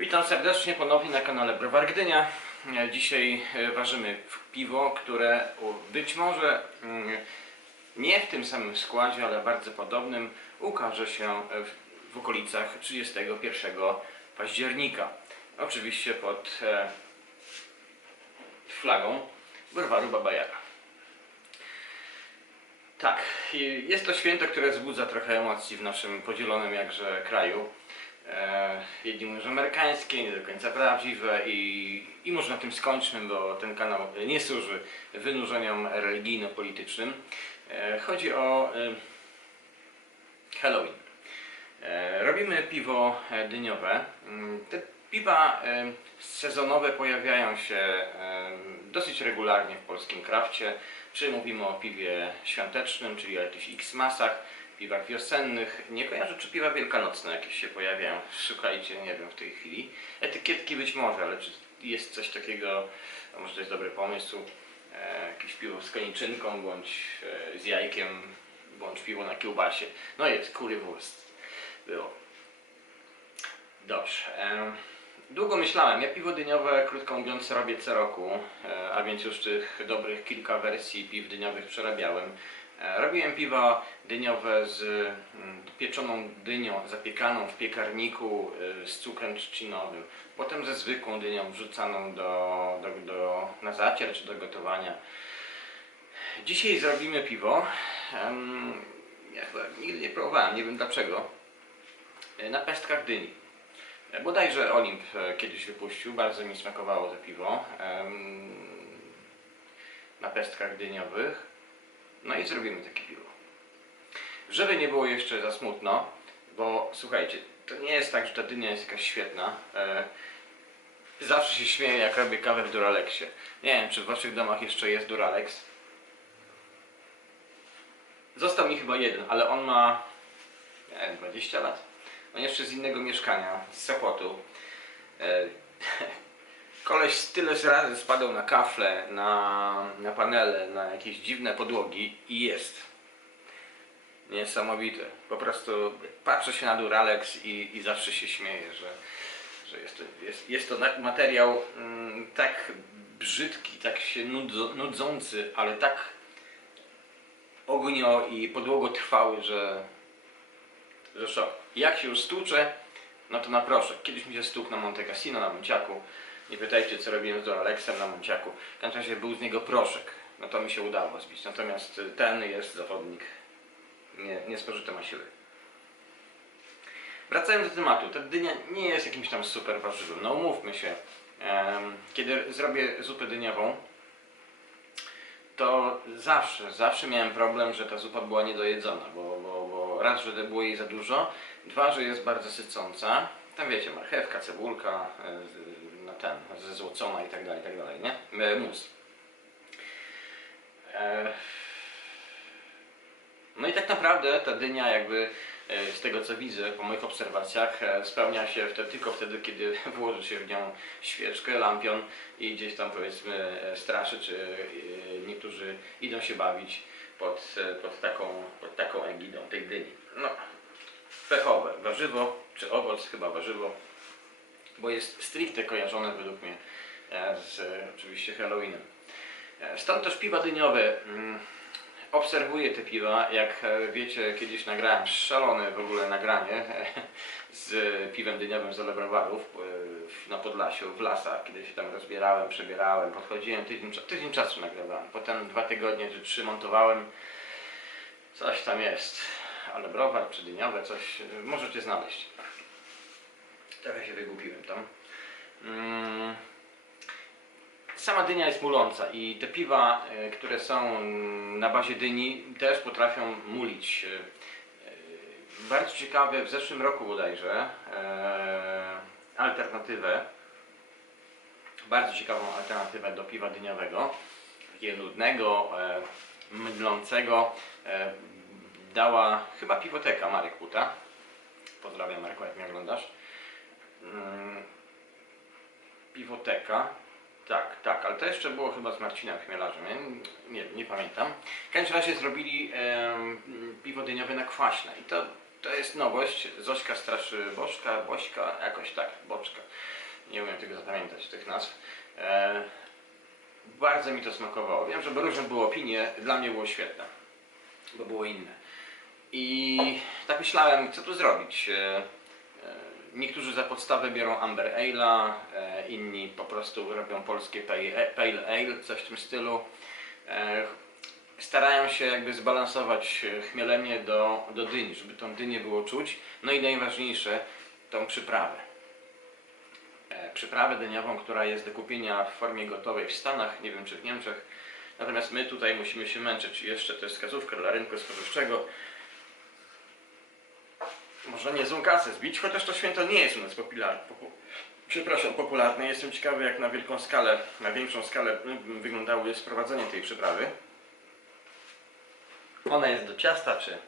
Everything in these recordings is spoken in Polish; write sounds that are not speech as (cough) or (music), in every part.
Witam serdecznie ponownie na kanale Browar Gdynia. E, Dzisiaj e, ważymy piwo, które być może mm, nie w tym samym składzie, ale bardzo podobnym ukaże się e, w, okolicach 31 października. Oczywiście pod flagą Browaru Baba Jaga. Tak, jest to święto, które wzbudza trochę emocji w naszym podzielonym jakże kraju. E, jedni mówią, że amerykańskie, nie do końca prawdziwe i, i może na tym skończmy, bo ten kanał nie służy wynurzeniom religijno-politycznym. E, chodzi o e, Halloween. E, robimy piwo e, dyniowe. Mm, Te piwa e, sezonowe pojawiają się e, dosyć regularnie w polskim krafcie. Czy mówimy o piwie świątecznym, czyli o jakichś X-masach, piwach wiosennych. Nie kojarzę, czy piwa wielkanocne jakieś się pojawiają. Szukajcie, nie wiem w tej chwili. Etykietki być może, ale czy jest coś takiego, może to jest dobry pomysł, e, jakieś piwo z koniczynką, bądź e, z jajkiem, bądź piwo na kiełbasie. No jest, currywurst było. Dobrze. em, Długo myślałem. Ja piwo dyniowe, krótko mówiąc, robię co roku, e, a więc już tych dobrych kilka wersji piw dyniowych przerabiałem. E, Robiłem piwa dyniowe z mm, pieczoną dynią, zapiekaną w piekarniku e, z cukrem trzcinowym. Potem ze zwykłą dynią wrzucaną do, do, do, na zacier czy do gotowania. Dzisiaj zrobimy piwo. Ja chyba nigdy nie próbowałem, nie wiem dlaczego. E, Na pestkach dyni. Bodajże Olimp kiedyś wypuścił, bardzo mi smakowało to piwo. Na pestkach dyniowych. No i zrobimy takie piwo. Żeby nie było jeszcze za smutno, bo słuchajcie, to nie jest tak, że ta dynia jest jakaś świetna. E, Zawsze się śmieję, jak robię kawę w Duralexie. Nie wiem, czy w waszych domach jeszcze jest Duralex. Został mi chyba jeden, ale on ma nie wiem, 20 lat. On jeszcze z innego mieszkania, z Sopotu. (laughs) Koleś tyle razy spadał na kafle, na, na panele, na jakieś dziwne podłogi i jest. Niesamowite. Po prostu patrzę się na Duralex i, i zawsze się śmieję, że, że jest, to, jest, jest to materiał mm, tak brzydki, tak się nudzo, nudzący, ale tak ognio i podłogotrwały, że, że szok. Jak się już stłucze, no to na proszę. Kiedyś mi się stukł na Monte Cassino, na Monciaku. Nie pytajcie, co robiłem z Doralexem na Monciaku. W każdym razie był z niego proszek. No to mi się udało zbić. Natomiast y, ten jest zawodnik. Nie, nie spożyte ma siły. Wracając do tematu. Ta dynia nie jest jakimś tam super warzywem. No umówmy się. Kiedy zrobię zupę dyniową, to zawsze, zawsze miałem problem, że ta zupa była niedojedzona, bo, bo, bo raz, że było jej za dużo, dwa, że jest bardzo sycąca. Tam wiecie, marchewka, cebulka, na ten, zezłocona i tak dalej, i tak dalej, nie? E, Mus. E, No i tak naprawdę ta dynia jakby e, z tego co widzę po moich obserwacjach spełnia się wtedy, tylko wtedy, kiedy (laughs) włoży się w nią świeczkę, lampion i gdzieś tam powiedzmy straszy, czy niektórzy idą się bawić pod, pod, taką, pod taką egidą tej dyni. No, pechowe, warzywo, czy owoc, chyba warzywo, bo jest stricte kojarzone według mnie e, z oczywiście Halloweenem. E, Stąd też piwa dyniowe. Mm, Obserwuję te piwa, jak e, wiecie, kiedyś nagrałem szalone w ogóle nagranie z piwem dyniowym z Olebrowarów e, na Podlasiu, w lasach, kiedy się tam rozbierałem, przebierałem, podchodziłem, tydzień, tydzień czasu nagrywałem, potem dwa tygodnie czy trzy montowałem, coś tam jest, ale browar czy dyniowe, coś możecie znaleźć. Trochę się wygubiłem tam. Mm. Sama dynia jest muląca i te piwa, e, które są na bazie dyni też potrafią mulić. E, Bardzo ciekawe, w zeszłym roku bodajże, e, alternatywę, bardzo ciekawą alternatywę do piwa dyniowego, takiego nudnego, mydlącego, e, dała chyba piwoteka Marek Puta. Pozdrawiam Marku, jak mnie oglądasz. Mm, Piwoteka. Tak, tak, ale to jeszcze było chyba z Marcinem Chmielarzem, nie, nie, pamiętam. W każdym razie zrobili em, piwo dyniowe na kwaśne i to To jest nowość. Zośka straszy Bożka, Bośka, jakoś tak, Boczka. Nie umiem tego zapamiętać, tych nazw. E, bardzo mi to smakowało. Wiem, że różne były opinie, dla mnie było świetne, bo było inne. I tak myślałem, co tu zrobić. E, e, Niektórzy za podstawę biorą Amber Ale'a, e, inni po prostu robią polskie Pale Pale Ale, coś w tym stylu. E, Starają się jakby zbalansować e, chmielenie do, do dyni, żeby tą dynię było czuć. No i najważniejsze, tą przyprawę. E, Przyprawę dyniową, która jest do kupienia w formie gotowej w Stanach, nie wiem czy w Niemczech. Natomiast my tutaj musimy się męczyć. Jeszcze to jest wskazówka dla rynku spożywczego. Można niezłą kasę zbić, chociaż to święto nie jest u nas popularne. Popu przepraszam, popularne. Jestem ciekawy, jak na wielką skalę, na większą skalę mm, wyglądało sprowadzenie tej przyprawy. Ona jest do ciasta, czy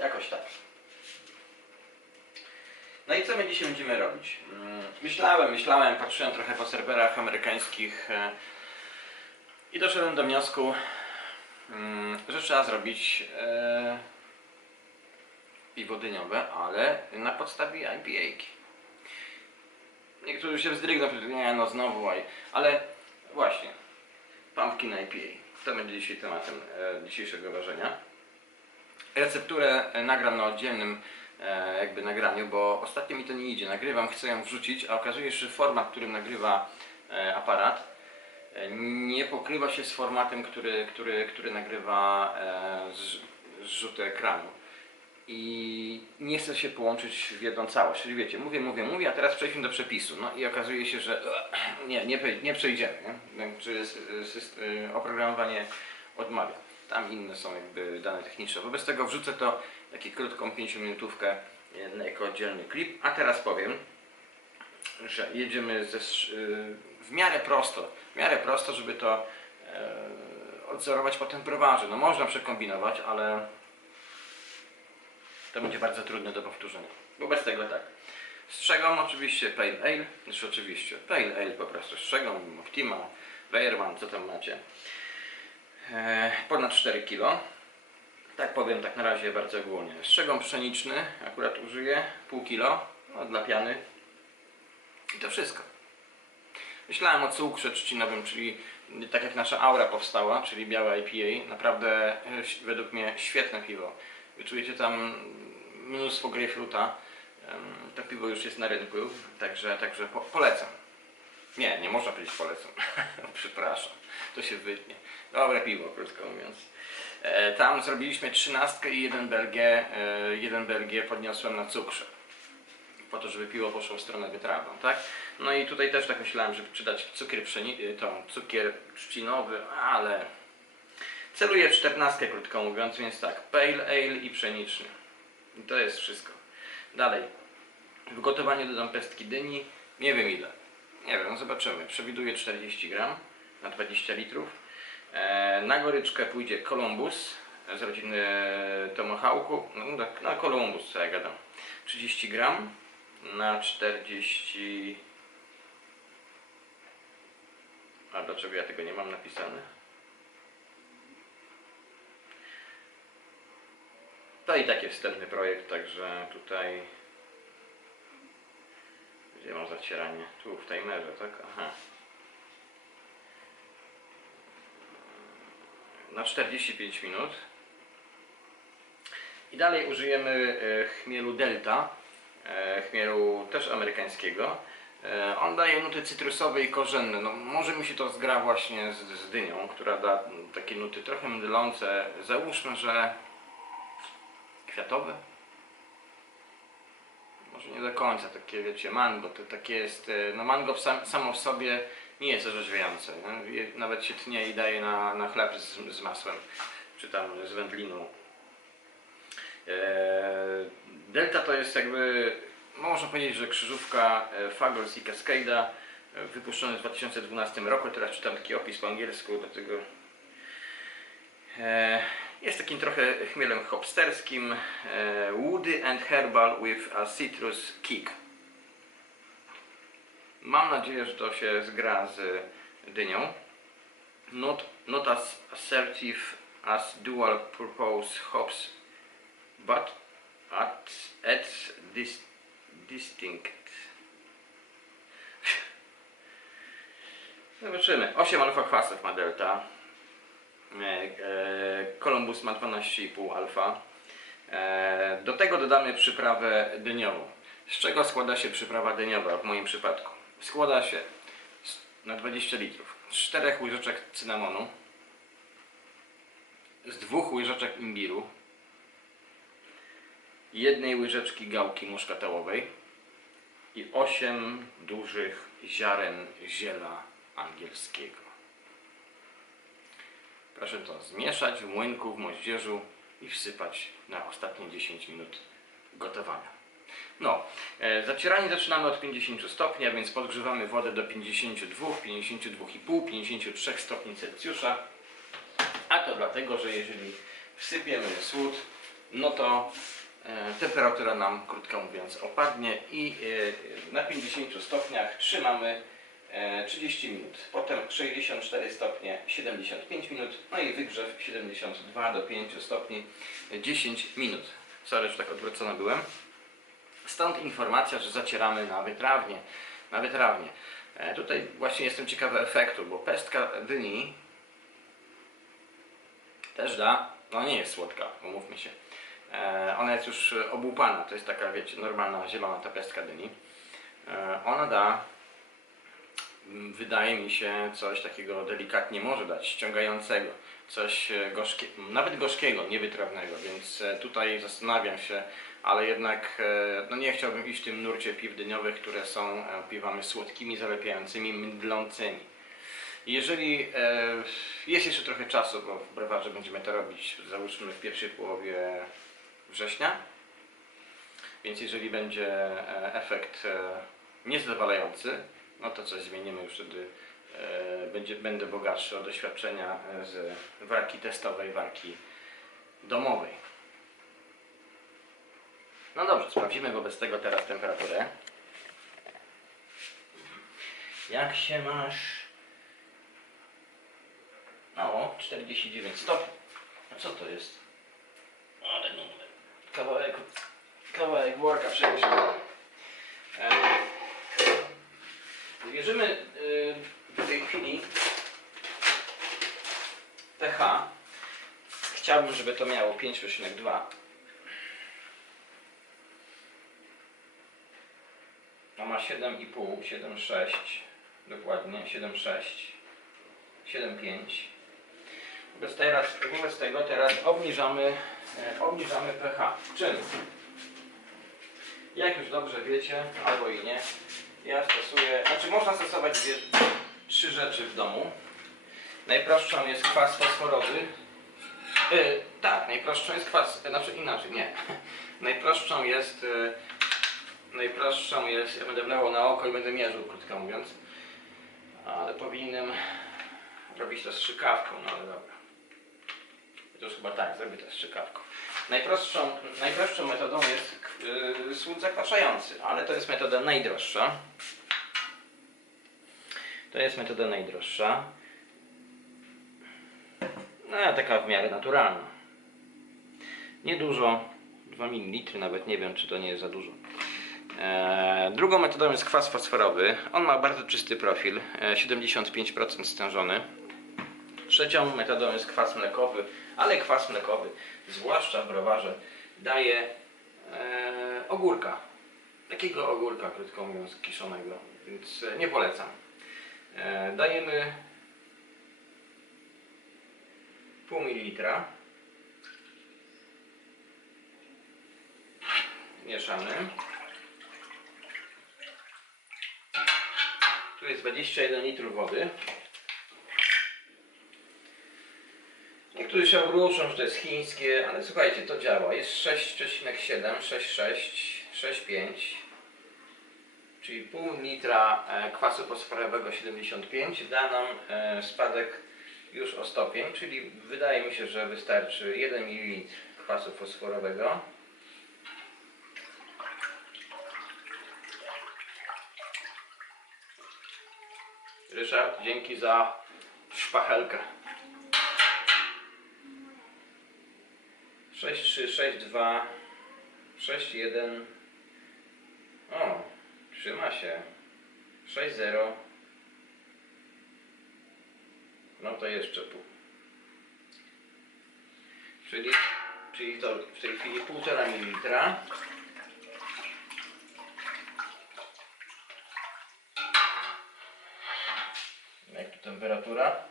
jakoś tak. No i co my dzisiaj będziemy robić? Mm, Myślałem, myślałem, patrzyłem trochę po serwerach amerykańskich e, i doszedłem do wniosku, mm, że trzeba zrobić e, piwo dyniowe, ale na podstawie IPA. Niektórzy się wzdrygną, nie no znowu, ale właśnie, pumpkin IPA. To będzie dzisiaj tematem e, dzisiejszego ważenia. Recepturę e, nagram na oddzielnym e, jakby nagraniu, bo ostatnio mi to nie idzie. Nagrywam, chcę ją wrzucić, a okazuje się, że format, którym nagrywa e, aparat, e, nie pokrywa się z formatem, który, który, który nagrywa e, z, zrzuty ekranu. I nie chcę się połączyć w jedną całość. Czyli wiecie, mówię, mówię, mówię, a teraz przejdźmy do przepisu. No i okazuje się, że (clears throat) nie, nie, nie przejdziemy. Nie? Czy y, oprogramowanie odmawia. Tam inne są jakby dane techniczne. Wobec tego wrzucę to taki krótką 5 minutówkę e, jako oddzielny klip. A teraz powiem, że jedziemy ze, y, w miarę prosto, w miarę prosto, żeby to e, odzorować potem prowarze. No można przekombinować, ale to będzie bardzo trudne do powtórzenia. Wobec tego tak. Strzegą oczywiście Pale Ale, znaczy oczywiście Pale Ale po prostu strzegą, Optima, Weirman, co tam macie. E, ponad 4 kg. Tak powiem tak na razie bardzo ogólnie. Strzegą pszeniczny akurat użyję, pół kilo, no, dla piany. I to wszystko. Myślałem o cukrze trzcinowym, czyli tak jak nasza aura powstała, czyli białe IPA. Naprawdę e, według mnie świetne piwo. Wyczujecie tam mnóstwo grejpfruta. To piwo już jest na rynku, także, także po, polecam. Nie, nie można powiedzieć polecam. (laughs) Przepraszam, to się wytnie. Dobre piwo, krótko mówiąc. E, tam zrobiliśmy trzynastkę i jeden Belgię, e, jeden Belgię podniosłem na cukrze. Po to, żeby piwo poszło w stronę wytrawną, tak? No i tutaj też tak myślałem, żeby czy cukier, pszeni- to, cukier trzcinowy, ale celuję w czternastkę, krótko mówiąc, więc tak, pale ale i pszeniczny. I to jest wszystko. Dalej. W gotowaniu dodam pestki dyni. Nie wiem ile. Nie wiem, zobaczymy. Przewiduję 40 gram na 20 litrów. E, na goryczkę pójdzie Columbus z rodziny Tomahawku. No tak, na Columbus co ja gadam. 30 gram na 40... A dlaczego ja tego nie mam napisane? To i tak jest wstępny projekt, także tutaj... Gdzie mam zacieranie? Tu w timerze, tak? Aha. Na 45 minut. I dalej użyjemy e, chmielu Delta, e, chmielu też amerykańskiego. E, On daje nuty cytrusowe i korzenne. No, może mi się to zgra właśnie z, z dynią, która da takie nuty trochę mydlące. Załóżmy, że kwiatowe. Może nie do końca takie, wiecie, mango, to takie jest, e, no mango sam, samo w sobie nie jest orzeźwiające, nie? Nawet się tnie i daje na, na chleb z, z masłem, czy tam z wędliną. E, Delta to jest jakby, można powiedzieć, że krzyżówka e, Fagos i Cascada, wypuszczony w 2012 roku, teraz czytam taki opis po angielsku, dlatego jest takim trochę chmielem hopsterskim, e, woody and herbal with a citrus kick. Mam nadzieję, że to się zgra z dynią. Not, not as assertive as dual purpose hops, but at, at dis, distinct. Zobaczymy. 8 alfa kwasów ma delta. E, e, Columbus ma 12,5 alfa. E, do tego dodamy przyprawę dyniową. Z czego składa się przyprawa dyniowa w moim przypadku? Składa się na 20 litrów z 4 łyżeczek cynamonu, z dwóch łyżeczek imbiru, jednej łyżeczki gałki muszkatałowej i 8 dużych ziaren ziela angielskiego. Proszę to zmieszać w młynku, w moździerzu i wsypać na ostatnie 10 minut gotowania. No, e, zacieranie zaczynamy od 50 stopni, a więc podgrzewamy wodę do 52, 52,5, 53 stopni Celsjusza. A to dlatego, że jeżeli wsypiemy słód, no to e, temperatura nam, krótko mówiąc, opadnie i e, na 50 stopniach trzymamy 30 minut. Potem 64 stopnie 75 minut, no i wygrzew 72 do 5 stopni e, 10 minut. Sorry, że tak odwrócony byłem. Stąd informacja, że zacieramy na wytrawnie. Na wytrawnie. E, tutaj właśnie jestem ciekawy efektu, bo pestka dyni też da, no nie jest słodka, umówmy się. E, ona jest już obłupana, to jest taka, wiecie, normalna zielona ta pestka dyni. E, ona da, wydaje mi się, coś takiego delikatnie może dać, ściągającego, coś e, gorzkie, nawet gorzkiego, niewytrawnego, więc e, tutaj zastanawiam się, ale jednak e, no nie chciałbym iść w tym nurcie piw dyniowych, które są piwami słodkimi, zalepiającymi, mydlącymi. Jeżeli jest jeszcze trochę czasu, bo w brewarze będziemy to robić, załóżmy w pierwszej połowie września, więc jeżeli będzie efekt niezadowalający, no to coś zmienimy już wtedy. E, będzie, będę bogatszy o doświadczenia e, z warki testowej, warki domowej. No dobrze, sprawdzimy wobec tego teraz temperaturę. Jak się masz? No, 49 stopni. A co to jest? Ale numer. Kawałek, kawałek worka przecież. Mierzymy y, w tej chwili pH. Chciałbym, żeby to miało 5,2. No ma 7,5, 7,6 dokładnie, 7,6, 7,5. Wobec, wobec tego teraz obniżamy, e, obniżamy pH. Czym? Jak już dobrze wiecie, albo i nie, ja stosuję, znaczy można stosować dwie, trzy rzeczy w domu. Najprostszą jest kwas fosforowy. E, tak, najprostszą jest kwas, znaczy inaczej, nie. (laughs) Najprostszą jest, e, najprostszą jest, ja będę wlewał na oko i będę mierzył, krótko mówiąc. Ale powinienem robić to strzykawką, no ale dobra. To już chyba tak, zrobię to strzykawką. Najprostszą, najprostszą metodą jest yy, słód zakwaszający, ale to jest metoda najdroższa. To jest metoda najdroższa. No, taka w miarę naturalna. Niedużo, 2 ml, nawet nie wiem, czy to nie jest za dużo. E, drugą metodą jest kwas fosforowy. On ma bardzo czysty profil, e, 75% stężony. Trzecią metodą jest kwas mlekowy, ale kwas mlekowy, zwłaszcza browarze, daje e, ogórka. Takiego ogórka, krótko mówiąc, kiszonego, więc e, nie polecam. E, dajemy pół mililitra. Mieszamy. Tu jest 21 litrów wody. Niektórzy się obruszą, że to jest chińskie, ale słuchajcie, to działa. Jest 6,7, 6,6, 6,5, czyli pół litra e, kwasu fosforowego 75 da nam spadek już o stopień, czyli wydaje mi się, że wystarczy 1 ml kwasu fosforowego. Ryszard, dzięki za szpachelkę. 6, 3, 6, 2, 6-1. O, trzyma się. 6-0. No to jeszcze pół. Czyli, czyli to w tej chwili 1,5 ml. Jak tu temperatura?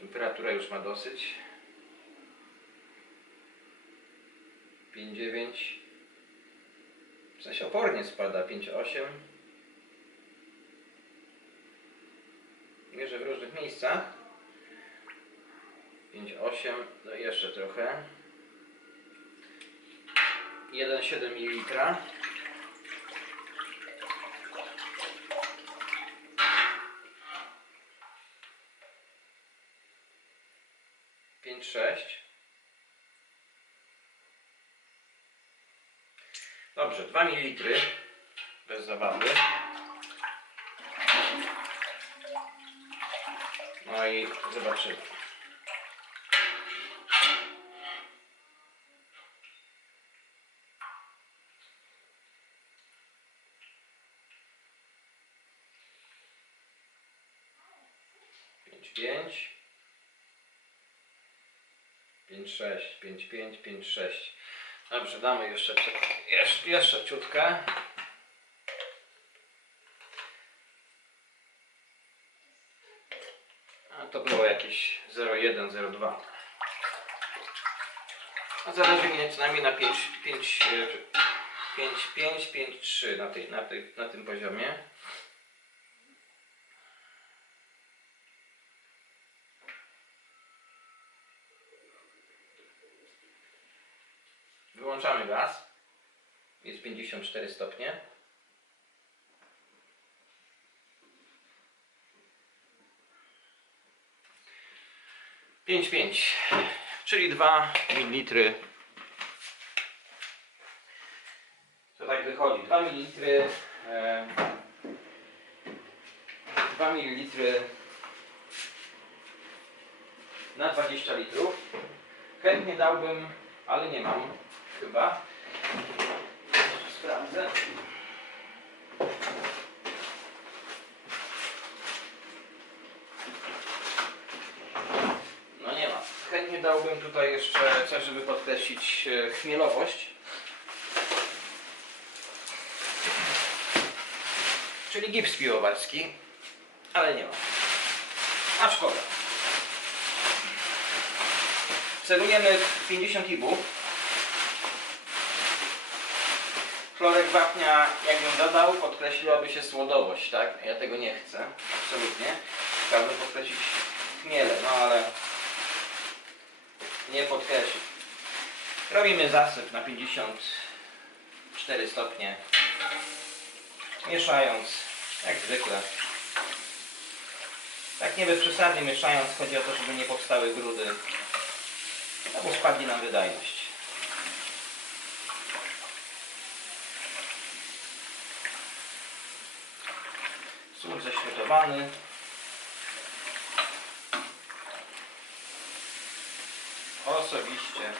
Temperatura już ma dosyć. 5,9. Coś opornie spada. 5,8. Mierzę w różnych miejscach. 5,8. No jeszcze trochę. 1,7 ml. Pięć, sześć. Dobrze, 2 ml. Bez zabawy. No i zobaczymy. Pięć, pięć. Pięć, sześć, pięć, pięć, pięć, sześć. Dobrze, damy jeszcze, jeszcze, jeszcze ciutkę. A to było jakieś 0,1, 0,2. A zależy mnie co najmniej na 5, 5, 5, 5, 5, 3 na, tej, na, tej, na tym poziomie. 54 stopnie. Pięć pięć, czyli 2 ml. To tak wychodzi. 2 ml. E, 2 ml na 20 litrów. Chętnie dałbym, ale nie mam chyba. Sprawdzę. No nie ma. Chętnie dałbym tutaj jeszcze coś, żeby podkreślić e, chmielowość. Czyli gips piłowarski, ale nie ma. A szkoda. Celujemy w 50 ibu. Chlorek wapnia, jakbym dodał, podkreśliłaby się słodowość, tak? Ja tego nie chcę, absolutnie. Chciałbym podkreślić chmiele, no ale nie podkreślić. Robimy zasyp na 54 stopnie, mieszając, jak zwykle. Tak nie bez przesady mieszając, chodzi o to, żeby nie powstały grudy, no bo spadnie nam wydajność. Sól zaświetowany. Osobiście.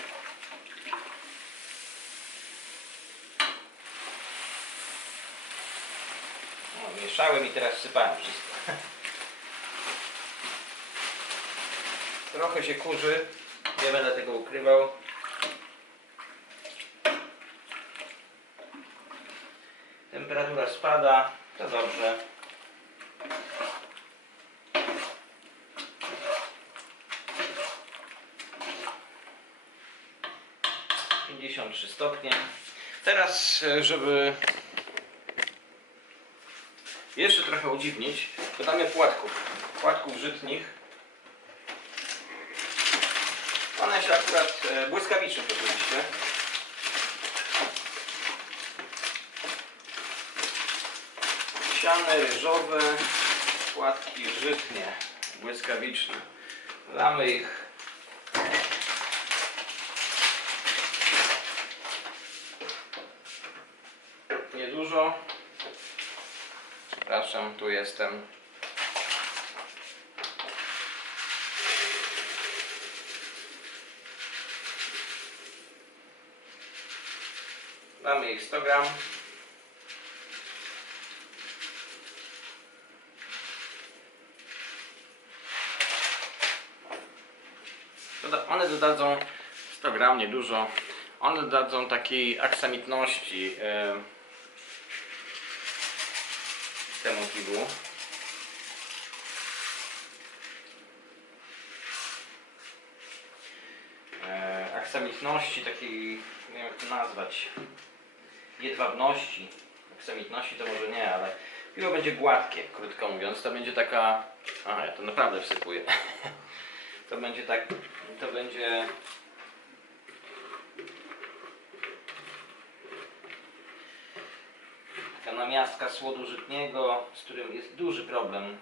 No, mieszałem i teraz sypałem wszystko. (laughs) Trochę się kurzy. Nie będę tego ukrywał. Temperatura spada. To dobrze. Pięćdziesiąt trzy stopnie. Teraz, e, żeby jeszcze trochę udziwnić, dodamy płatków. Płatków żytnich. One się akurat e, błyskawiczne oczywiście. Siane ryżowe, płatki żytnie, błyskawiczne. Damy ich niedużo. Przepraszam, tu jestem. Mamy ich 100 gram. One dodadzą 100 gram, niedużo. One dodadzą takiej aksamitności e, piwu. E, aksamitności, takiej, nie wiem jak to nazwać, jedwabności. Aksamitności to może nie, ale piwo będzie gładkie, krótko mówiąc. To będzie taka, aha, ja to naprawdę wsypuję. (laughs) To będzie tak, to będzie taka namiastka słodu żytniego, z którym jest duży problem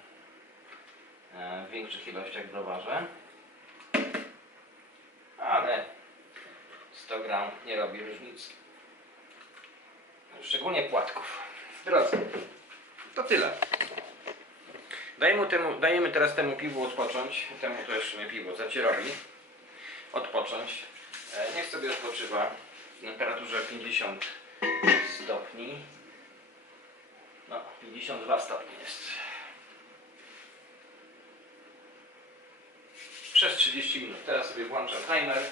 e, w większych ilościach browarze. Ale 100 gram nie robi różnicy. Szczególnie płatków. Drodzy, to tyle. Dajemy, temu, teraz temu piwu odpocząć. Temu to jeszcze nie piwo, zacierowi. Odpocząć. E, niech sobie odpoczywa w temperaturze 50 stopni. No, 52 stopnie jest. Przez 30 minut. Teraz sobie włączam timer.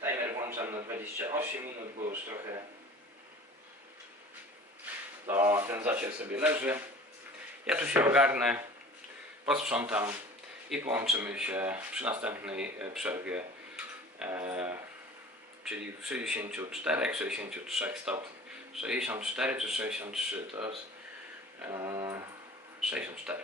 Timer włączam na 28 minut, bo już trochę to ten zacier sobie leży. Ja tu się ogarnę, posprzątam i połączymy się przy następnej e, przerwie, e, czyli w 64, 63 stopniach. 64 czy 63 to jest e, 64.